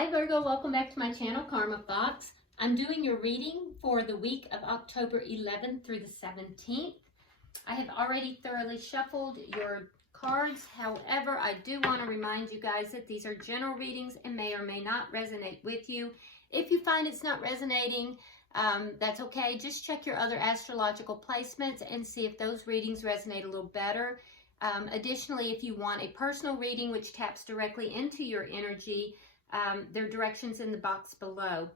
Hi Virgo, welcome back to my channel, Karma Fox. I'm doing your reading for the week of October 11th through the 17th. I have already thoroughly shuffled your cards. However, I do want to remind you guys that these are general readings and may or may not resonate with you. If you find it's not resonating, that's okay. Just check your other astrological placements and see if those readings resonate a little better. Additionally, if you want a personal reading which taps directly into your energy, there are directions in the box below.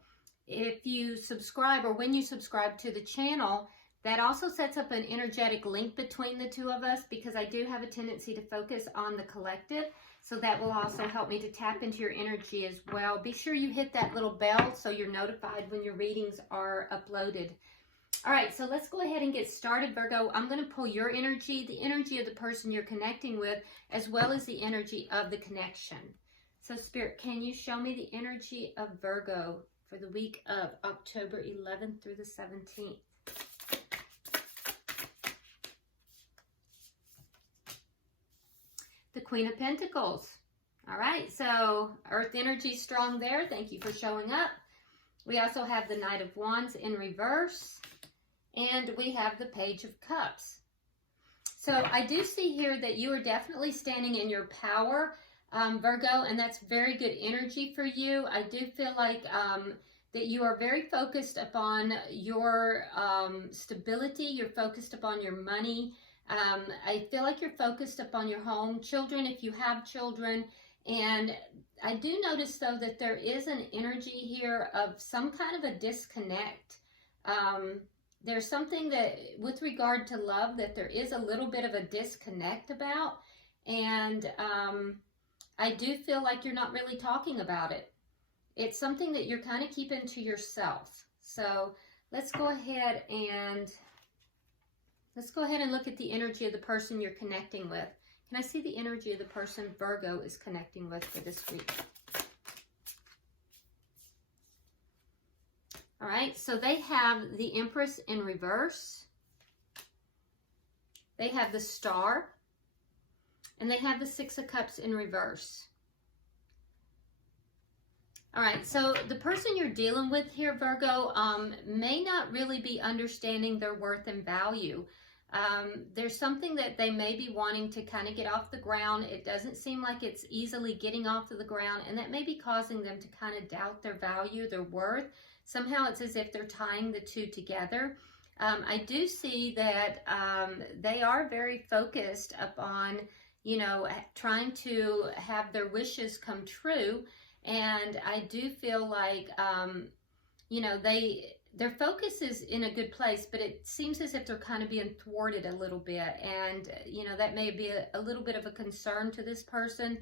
If you subscribe, or when you subscribe to the channel, that also sets up an energetic link between the two of us, because I do have a tendency to focus on the collective. So that will also help me to tap into your energy as well. Be sure you hit that little bell so you're notified when your readings are uploaded. All right, so let's go ahead and get started, Virgo. I'm going to pull your energy, the energy of the person you're connecting with, as well as the energy of the connection. So, Spirit, can you show me the energy of Virgo for the week of October 11th through the 17th? The Queen of Pentacles. All right, so Earth energy strong there. Thank you for showing up. We also have the Knight of Wands in reverse. And we have the Page of Cups. So I do see here that you are definitely standing in your power, Virgo, and that's very good energy for you. I do feel like that you are very focused upon your stability. You're focused upon your money. I feel like you're focused upon your home, children, if you have children. And I do notice, though, that there is an energy here of some kind of a disconnect. There's something that, with regard to love, that there is a little bit of a disconnect about. And I do feel like you're not really talking about it. It's something that you're kind of keeping to yourself. So let's go ahead and look at the energy of the person you're connecting with. Can I see the energy of the person Virgo is connecting with for this week? All right, so they have the Empress in reverse. They have the Star. And they have the Six of Cups in reverse. All right, so the person you're dealing with here, Virgo, may not really be understanding their worth and value. There's something that they may be wanting to kind of get off the ground. It doesn't seem like it's easily getting off of the ground, and that may be causing them to kind of doubt their value, their worth. Somehow it's as if they're tying the two together. I do see that they are very focused upon, you know, trying to have their wishes come true. And I do feel like, you know, their focus is in a good place, but it seems as if they're kind of being thwarted a little bit. And, you know, that may be a little bit of a concern to this person.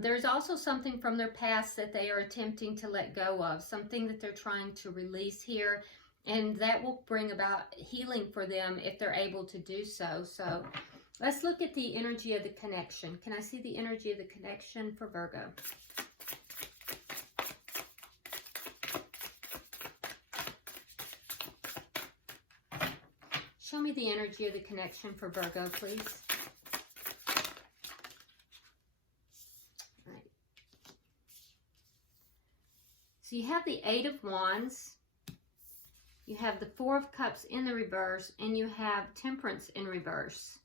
There's also something from their past that they are attempting to let go of, something that they're trying to release here. And that will bring about healing for them if they're able to do so. So let's look at the energy of the connection. Can I see the energy of the connection for Virgo? Show me the energy of the connection for Virgo, please. All right. So you have the Eight of Wands. You have the Four of Cups in the reverse, and you have Temperance in reverse.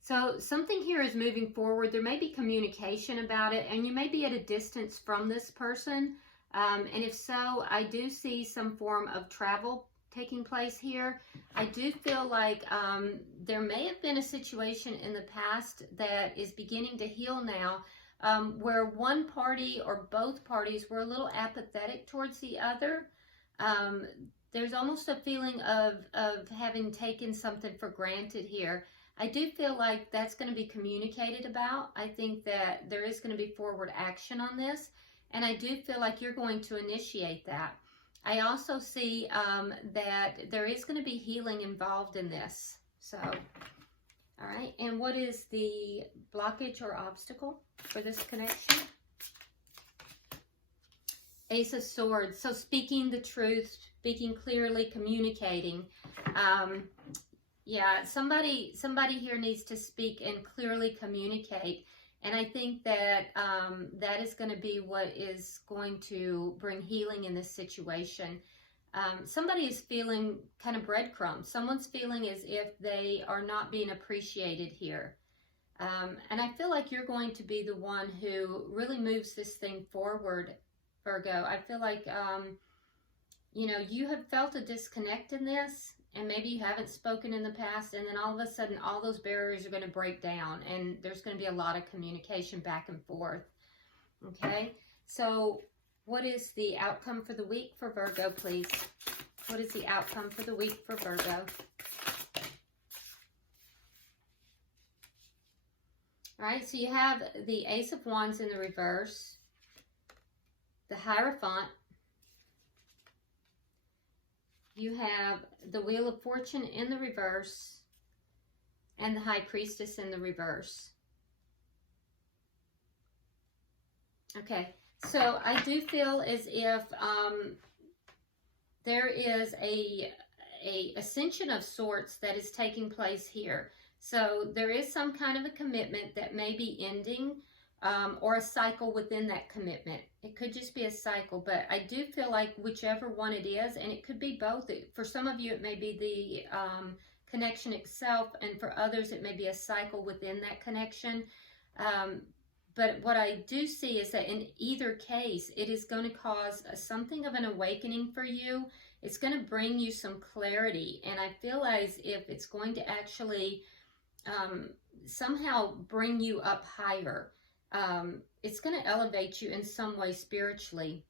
So something here is moving forward. There may be communication about it, and you may be at a distance from this person. And if so, I do see some form of travel taking place here. I do feel like there may have been a situation in the past that is beginning to heal now, where one party or both parties were a little apathetic towards the other. There's almost a feeling of having taken something for granted here. I do feel like that's going to be communicated about. I think that there is going to be forward action on this, and I do feel like you're going to initiate that. I also see that there is going to be healing involved in this. So, all right, and what is the blockage or obstacle for this connection? Ace of Swords. So speaking the truth, speaking clearly, communicating. Yeah, somebody here needs to speak and clearly communicate. And I think that that is going to be what is going to bring healing in this situation. Somebody is feeling kind of breadcrumbs. Someone's feeling as if they are not being appreciated here. And I feel like you're going to be the one who really moves this thing forward, Virgo. I feel like, you know, you have felt a disconnect in this, and maybe you haven't spoken in the past, and then all of a sudden all those barriers are going to break down, and there's going to be a lot of communication back and forth. Okay, so what is the outcome for the week for Virgo, please? What is the outcome for the week for Virgo? All right, so you have the Ace of Wands in the reverse, the Hierophant. You have the Wheel of Fortune in the reverse, and the High Priestess in the reverse. Okay, so I do feel as if there is a ascension of sorts that is taking place here. So there is some kind of a commitment that may be ending, or a cycle within that commitment. It could just be a cycle, but I do feel like whichever one it is, and it could be both. For some of you, it may be the connection itself, and for others, it may be a cycle within that connection. But what I do see is that in either case, it is going to cause something of an awakening for you. It's going to bring you some clarity, and I feel as if it's going to actually somehow bring you up higher. It's going to elevate you in some way spiritually.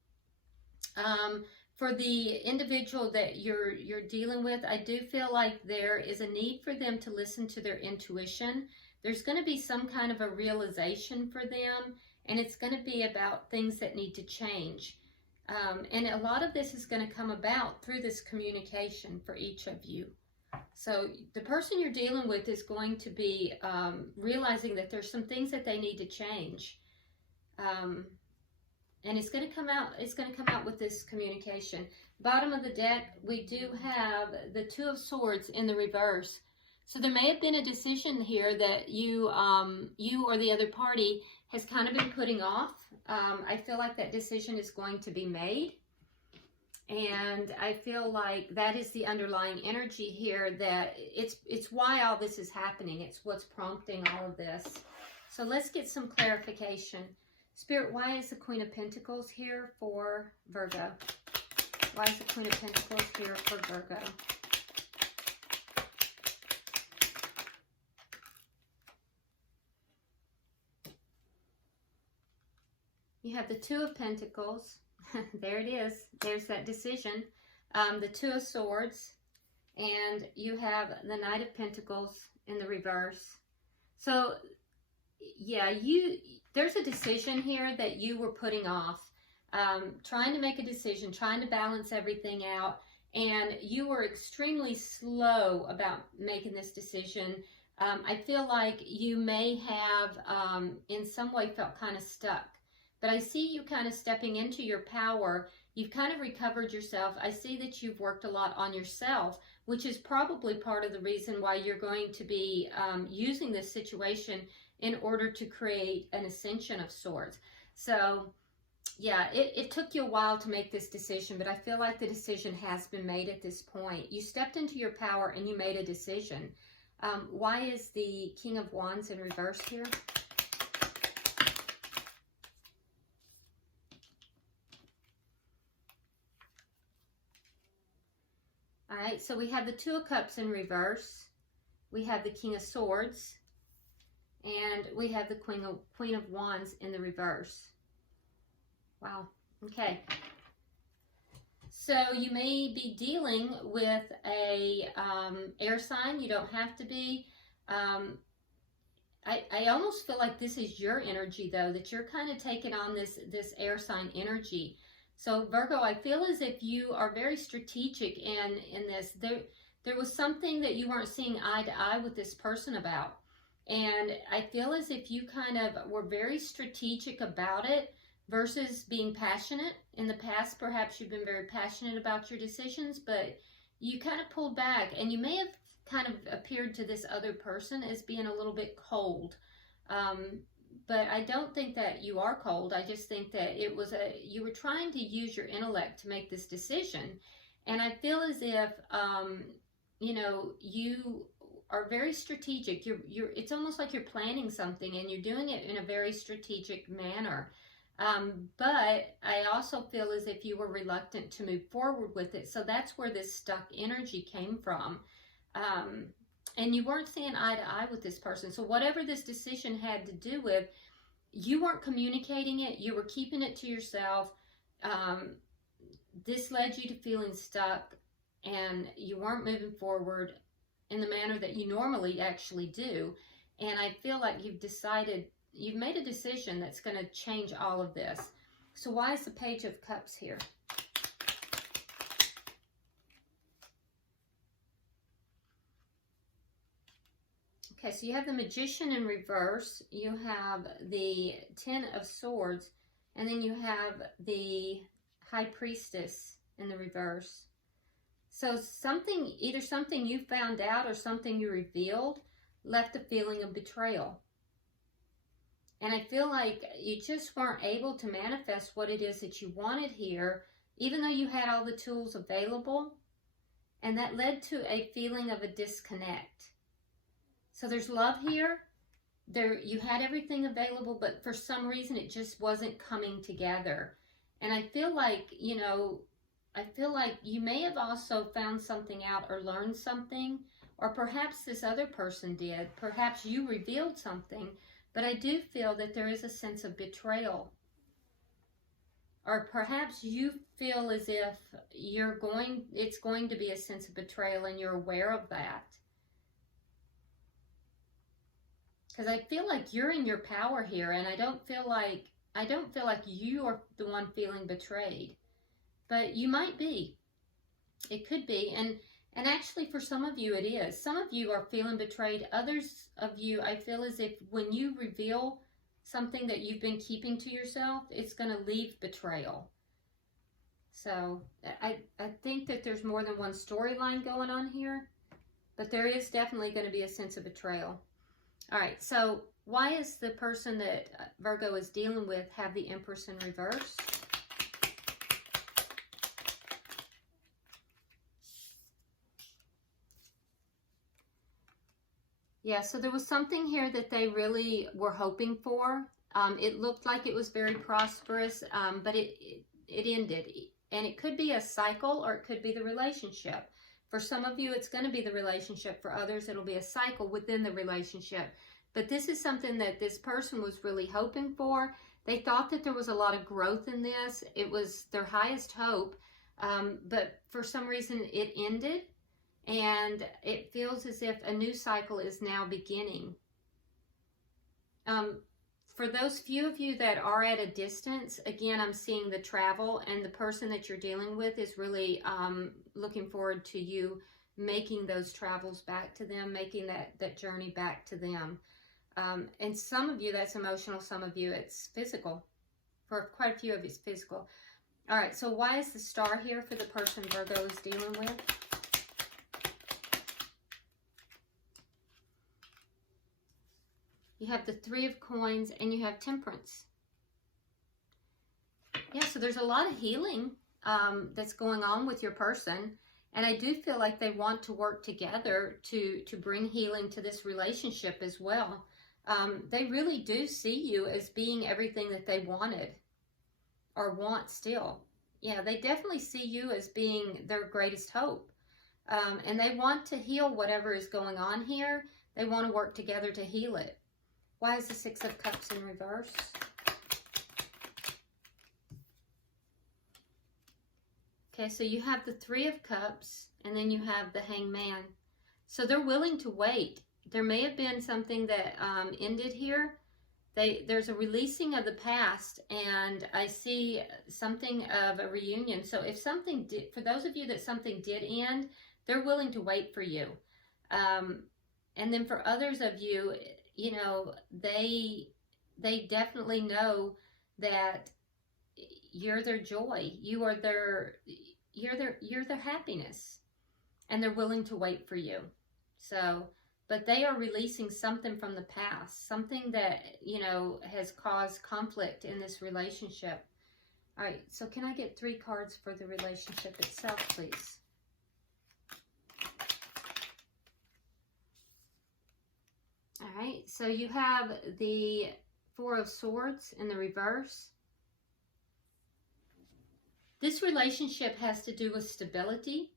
For the individual that you're dealing with, I do feel like there is a need for them to listen to their intuition. There's going to be some kind of a realization for them, and it's going to be about things that need to change. And a lot of this is going to come about through this communication for each of you. So the person you're dealing with is going to be realizing that there's some things that they need to change. And it's going to come out with this communication. Bottom of the deck, we do have the Two of Swords in the reverse. So there may have been a decision here that you or the other party has kind of been putting off. I feel like that decision is going to be made. And I feel like that is the underlying energy here, that it's why all this is happening. It's what's prompting all of this. So let's get some clarification. Spirit, why is the Queen of Pentacles here for Virgo? Why is the Queen of Pentacles here for Virgo? You have the Two of Pentacles. There it is. There's that decision. The Two of Swords. And you have the Knight of Pentacles in the reverse. So, yeah, there's a decision here that you were putting off. Trying to make a decision, trying to balance everything out. And you were extremely slow about making this decision. I feel like you may have, in some way, felt kind of stuck. But I see you kind of stepping into your power. You've kind of recovered yourself. I see that you've worked a lot on yourself, which is probably part of the reason why you're going to be using this situation in order to create an ascension of sorts. So, yeah, it took you a while to make this decision, but I feel like the decision has been made at this point. You stepped into your power and you made a decision. Why is the King of Wands in reverse here? All right, so we have the Two of Cups in reverse. We have the King of Swords. And we have the Queen of Wands in the reverse. Wow. Okay. So you may be dealing with a air sign. You don't have to be. I almost feel like this is your energy, though, that you're kind of taking on this air sign energy. So Virgo, I feel as if you are very strategic in this. There was something that you weren't seeing eye to eye with this person about. And I feel as if you kind of were very strategic about it versus being passionate. In the past, perhaps you've been very passionate about your decisions, but you kind of pulled back, and you may have kind of appeared to this other person as being a little bit cold. but I don't think that you are cold. I just think that you were trying to use your intellect to make this decision. And I feel as if, you know, you are very strategic. It's almost like you're planning something and you're doing it in a very strategic manner. But I also feel as if you were reluctant to move forward with it. So that's where this stuck energy came from. And you weren't seeing eye to eye with this person. So whatever this decision had to do with, you weren't communicating it. You were keeping it to yourself. This led you to feeling stuck, and you weren't moving forward in the manner that you normally actually do. And I feel like you've made a decision that's going to change all of this. So why is the Page of Cups here? Okay, so you have the Magician in reverse, you have the Ten of Swords, and then you have the High Priestess in the reverse. So either something you found out or something you revealed left a feeling of betrayal. And I feel like you just weren't able to manifest what it is that you wanted here, even though you had all the tools available. And that led to a feeling of a disconnect. So there's love here. You had everything available, but for some reason it just wasn't coming together. And I feel like, you know, you may have also found something out or learned something, or perhaps this other person did. Perhaps you revealed something, but I do feel that there is a sense of betrayal. Or perhaps you feel as if it's going to be a sense of betrayal and you're aware of that. Because I feel like you're in your power here, and I don't feel like you are the one feeling betrayed. But you might be. It could be. And actually for some of you it is. Some of you are feeling betrayed. Others of you, I feel as if when you reveal something that you've been keeping to yourself, it's going to leave betrayal. So I think that there's more than one storyline going on here. But there is definitely going to be a sense of betrayal. All right, so why is the person that Virgo is dealing with have the Empress in reverse? Yeah, so there was something here that they really were hoping for. It looked like it was very prosperous, but it ended. And it could be a cycle, or it could be the relationship. For some of you, it's going to be the relationship. For others, it'll be a cycle within the relationship. But this is something that this person was really hoping for. They thought that there was a lot of growth in this. It was their highest hope. But for some reason, it ended. And it feels as if a new cycle is now beginning. For those few of you that are at a distance, again, I'm seeing the travel, and the person that you're dealing with is really looking forward to you making those travels back to them, making that journey back to them. And some of you, that's emotional. Some of you, it's physical. For quite a few of you, it's physical. All right, so why is the Star here for the person Virgo is dealing with? You have the Three of Coins, and you have Temperance. Yeah, so there's a lot of healing that's going on with your person. And I do feel like they want to work together to bring healing to this relationship as well. They really do see you as being everything that they wanted or want still. Yeah, they definitely see you as being their greatest hope. And they want to heal whatever is going on here. They want to work together to heal it. Why is the Six of Cups in reverse? Okay, so you have the Three of Cups, and then you have the Hangman. So they're willing to wait. There may have been something that ended here. There's a releasing of the past, and I see something of a reunion. So if something did, for those of you that something did end, they're willing to wait for you. And then for others of you, you know, they definitely know that you're their joy. You're their happiness, and they're willing to wait for you. So but they are releasing something from the past, something that, you know, has caused conflict in this relationship. All right, so can I get 3 cards for the relationship itself, please? All right, so you have the 4 of Swords in the reverse. This relationship has to do with stability.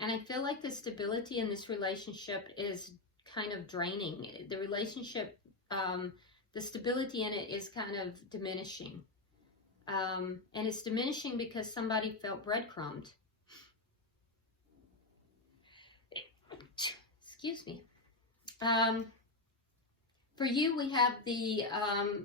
And I feel like the stability in this relationship is kind of draining. The relationship, the stability in it is kind of diminishing. And it's diminishing because somebody felt breadcrumbed. Excuse me. For you, we have the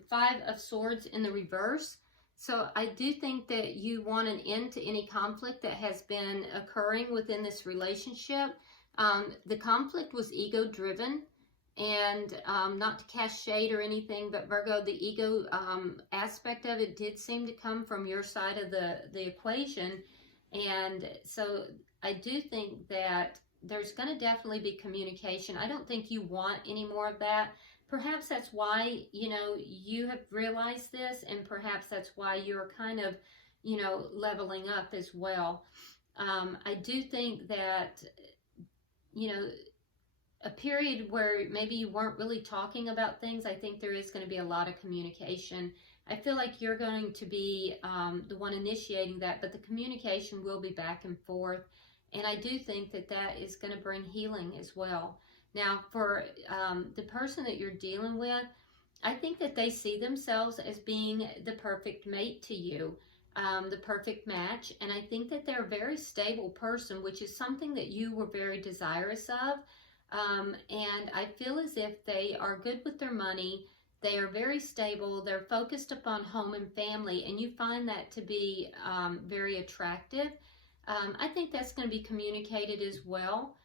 5 of Swords in the reverse. So I do think that you want an end to any conflict that has been occurring within this relationship. The conflict was ego-driven, and not to cast shade or anything, but Virgo, the ego aspect of it did seem to come from your side of the equation. And so I do think that there's going to definitely be communication. I don't think you want any more of that. Perhaps that's why, you know, you have realized this, and perhaps that's why you're kind of, you know, leveling up as well. I do think that, you know, a period where maybe you weren't really talking about things, I think there is going to be a lot of communication. I feel like you're going to be the one initiating that, but the communication will be back and forth. And I do think that that is going to bring healing as well. Now, for the person that you're dealing with, I think that they see themselves as being the perfect mate to you, the perfect match. And I think that they're a very stable person, which is something that you were very desirous of. And I feel as if they are good with their money. They are very stable. They're focused upon home and family. And you find that to be very attractive. I think that's going to be communicated as well.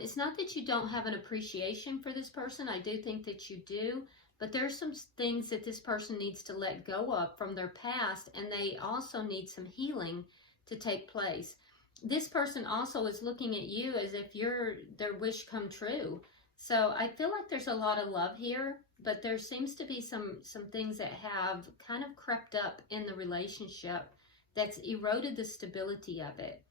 It's not that you don't have an appreciation for this person. I do think that you do, but there are some things that this person needs to let go of from their past, and they also need some healing to take place. This person also is looking at you as if you're their wish come true. So I feel like there's a lot of love here, but there seems to be some things that have kind of crept up in the relationship that's eroded the stability of it.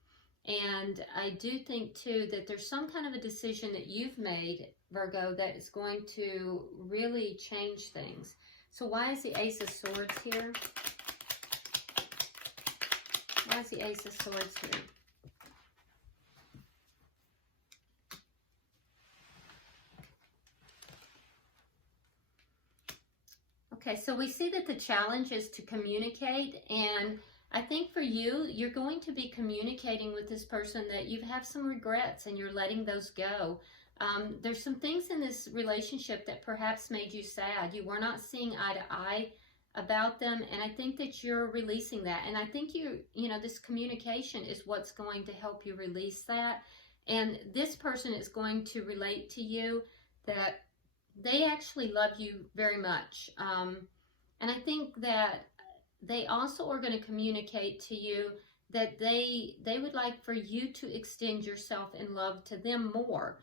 And I do think, too, that there's some kind of a decision that you've made, Virgo, that is going to really change things. So why is the Ace of Swords here? Why is the Ace of Swords here? Okay, so we see that the challenge is to communicate, and I think for you, you're going to be communicating with this person that you have some regrets and you're letting those go. There's some things in this relationship that perhaps made you sad. You were not seeing eye to eye about them, and I think that you're releasing that. And I think you know, this communication is what's going to help you release that. And this person is going to relate to you that they actually love you very much. And I think that they also are going to communicate to you that they would like for you to extend yourself in love to them more.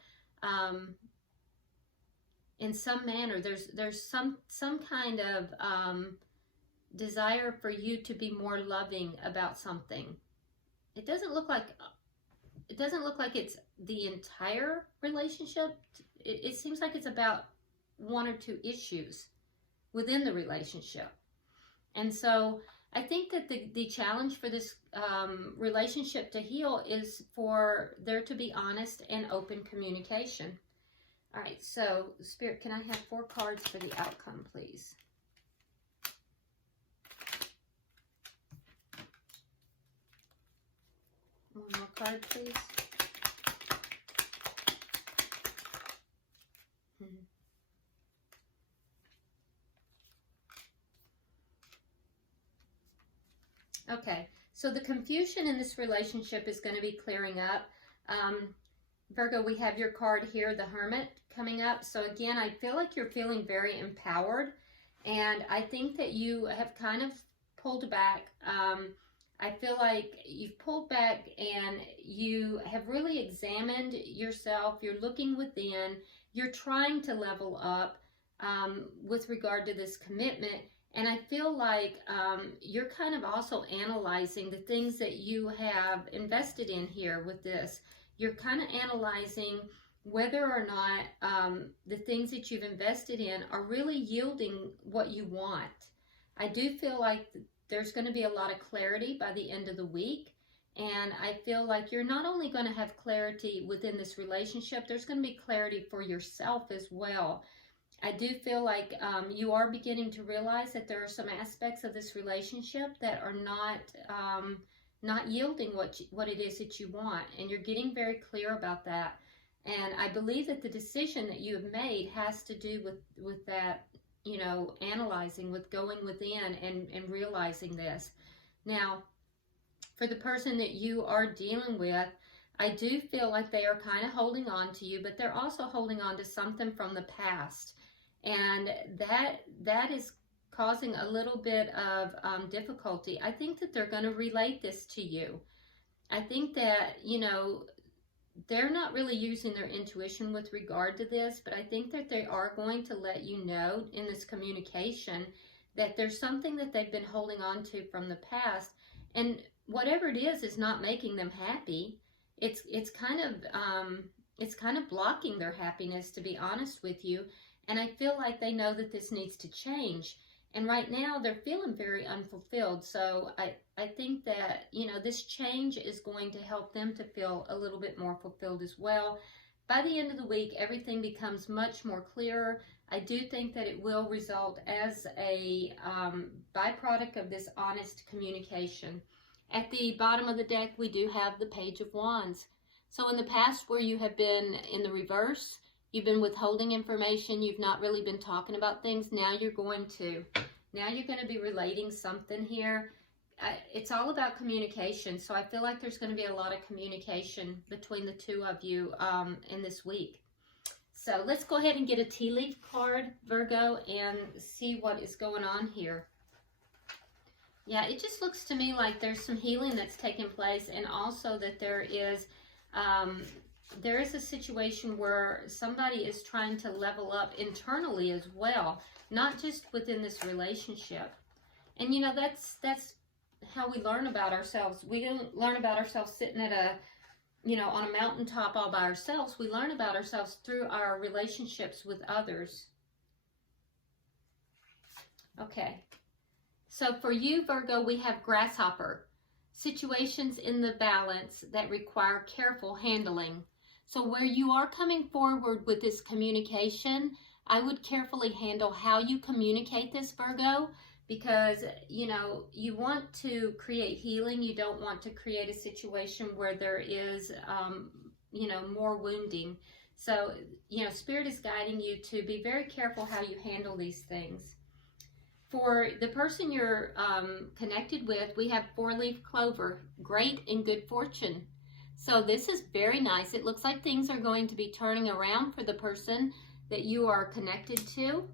In some manner, there's some kind of desire for you to be more loving about something. It doesn't look like it's the entire relationship. It seems like it's about 1 or 2 issues within the relationship. And so I think that the challenge for this relationship to heal is for there to be honest and open communication. All right, so Spirit, can I have 4 cards for the outcome, please? One more card, please. Okay, so the confusion in this relationship is going to be clearing up. Virgo, we have your card here, the Hermit, coming up. So again, I feel like you're feeling very empowered, and I think that you have kind of pulled back. I feel like you've pulled back and you have really examined yourself. You're looking within. you're trying to level up with regard to this commitment. And I feel like you're kind of also analyzing the things that you have invested in here with this. You're kind of analyzing whether or not the things that you've invested in are really yielding what you want. I do feel like there's going to be a lot of clarity by the end of the week. And I feel like you're not only going to have clarity within this relationship, there's going to be clarity for yourself as well. I do feel like you are beginning to realize that there are some aspects of this relationship that are not yielding what it is that you want. And you're getting very clear about that. And I believe that the decision that you have made has to do with that, you know, analyzing, with going within and realizing this. Now, for the person that you are dealing with, I do feel like they are kind of holding on to you, but they're also holding on to something from the past. And that is causing a little bit of difficulty. I think that they're going to relate this to you. I think that, you know, they're not really using their intuition with regard to this, but I think that they are going to let you know in this communication that there's something that they've been holding on to from the past, and whatever it is not making them happy. It's kind of blocking their happiness, to be honest with you. And I feel like they know that this needs to change. And right now they're feeling very unfulfilled. So I think that, you know, this change is going to help them to feel a little bit more fulfilled as well. By the end of the week, everything becomes much more clearer. I do think that it will result as a byproduct of this honest communication. At the bottom of the deck, we do have the Page of Wands. So in the past, where you have been in the reverse, you've been withholding information, you've not really been talking about things, now you're going to. Now you're going to be relating something here. It's all about communication, so I feel like there's going to be a lot of communication between the two of you in this week. So let's go ahead and get a tea leaf card, Virgo, and see what is going on here. Yeah, it just looks to me like there's some healing that's taking place, and also that there is a situation where somebody is trying to level up internally as well, not just within this relationship. And you know, that's how we learn about ourselves. We don't learn about ourselves sitting at a, you know, on a mountaintop all by ourselves. We learn about ourselves through our relationships with others. Okay. So for you, Virgo, we have Grasshopper. Situations in the balance that require careful handling. So where you are coming forward with this communication, I would carefully handle how you communicate this, Virgo, because, you know, you want to create healing. You don't want to create a situation where there is, you know, more wounding. So, you know, Spirit is guiding you to be very careful how you handle these things. For the person you're connected with, we have 4-leaf clover, great and good fortune. So this is very nice. It looks like things are going to be turning around for the person that you are connected to.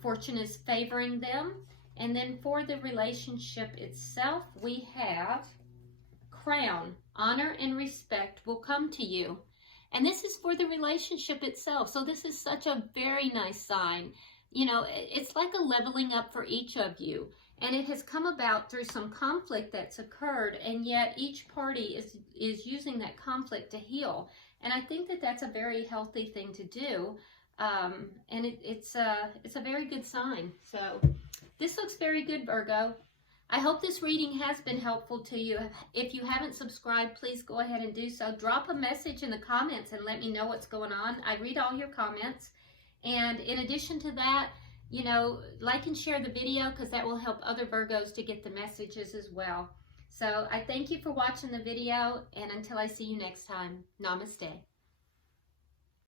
Fortune is favoring them. And then for the relationship itself, we have Crown, honor and respect will come to you. And this is for the relationship itself. So this is such a very nice sign. You know, it's like a leveling up for each of you. And it has come about through some conflict that's occurred, and yet each party is using that conflict to heal. And I think that that's a very healthy thing to do. And it's a very good sign. So this looks very good, Virgo. I hope this reading has been helpful to you. If you haven't subscribed, please go ahead and do so. Drop a message in the comments and let me know what's going on. I read all your comments. And in addition to that, you know, like and share the video, because that will help other Virgos to get the messages as well. So I thank you for watching the video, and until I see you next time, namaste.